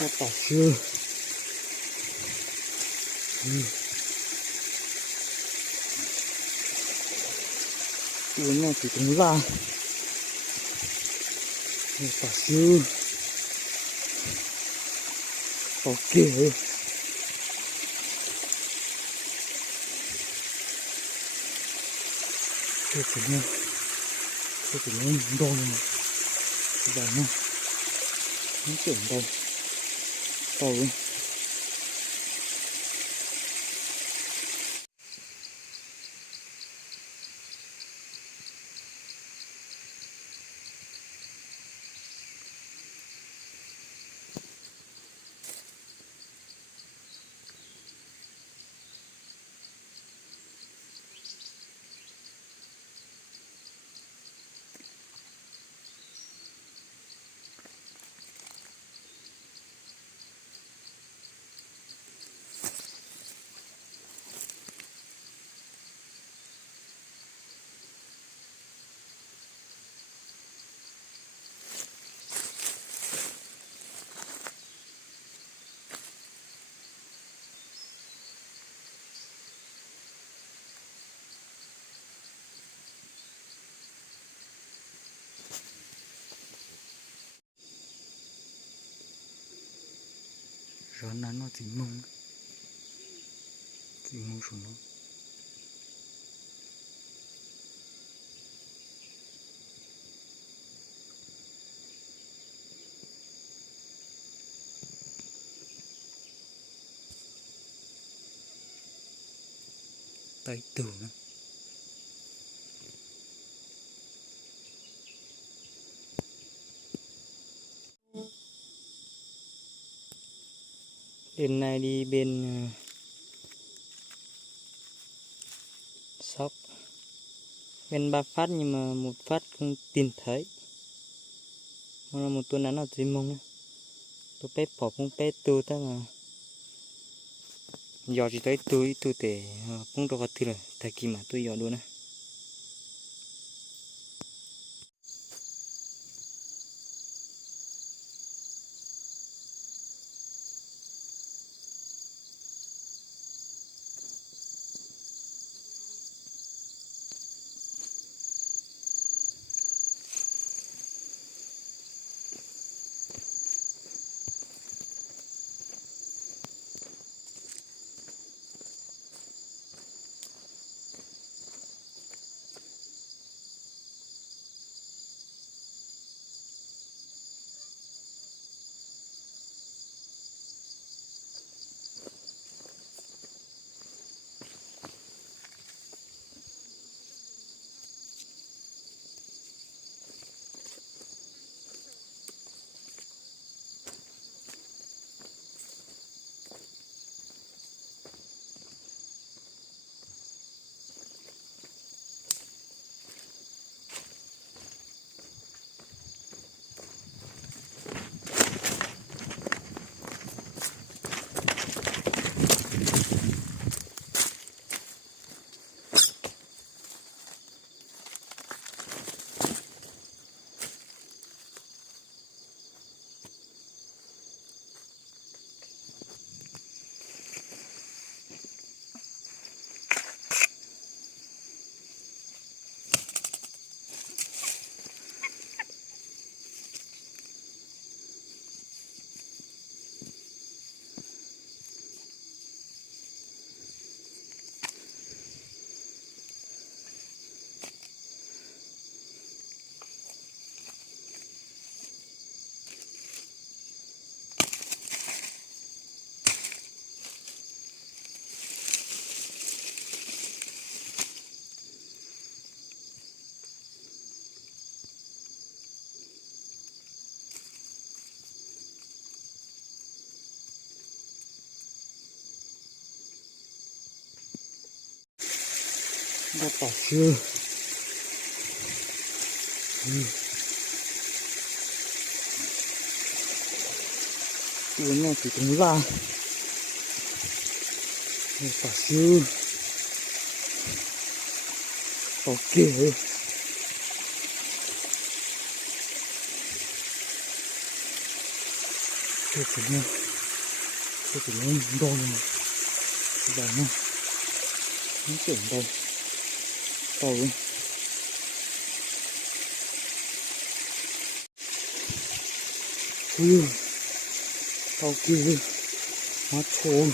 Đã tỏ chưa. Uống này thì cũng là tỏ chưa. Ok. Tôi chỉ nên đo này. Đây nha. Không tưởng đâu. Tàu ấy. Gió nắng nó chỉ mông xuống nó. Tay tường á. Đêm nay đi bên Sóc bên Ba Phát nhưng mà một phát không tìm thấy. Nó là một tuần nắng ở dưới mông. Tôi bé bỏ không bé tu ta mà giờ chỉ tới tôi để cũng đâu có thứ rồi tại kỳ mà tôi giờ luôn nè. Đã tỏ chưa. Uống này thì cũng là tỏ chưa. Ok. tôi chỉ nên đo này giờ nha những chuyện đây tàu tàu kia nó trồn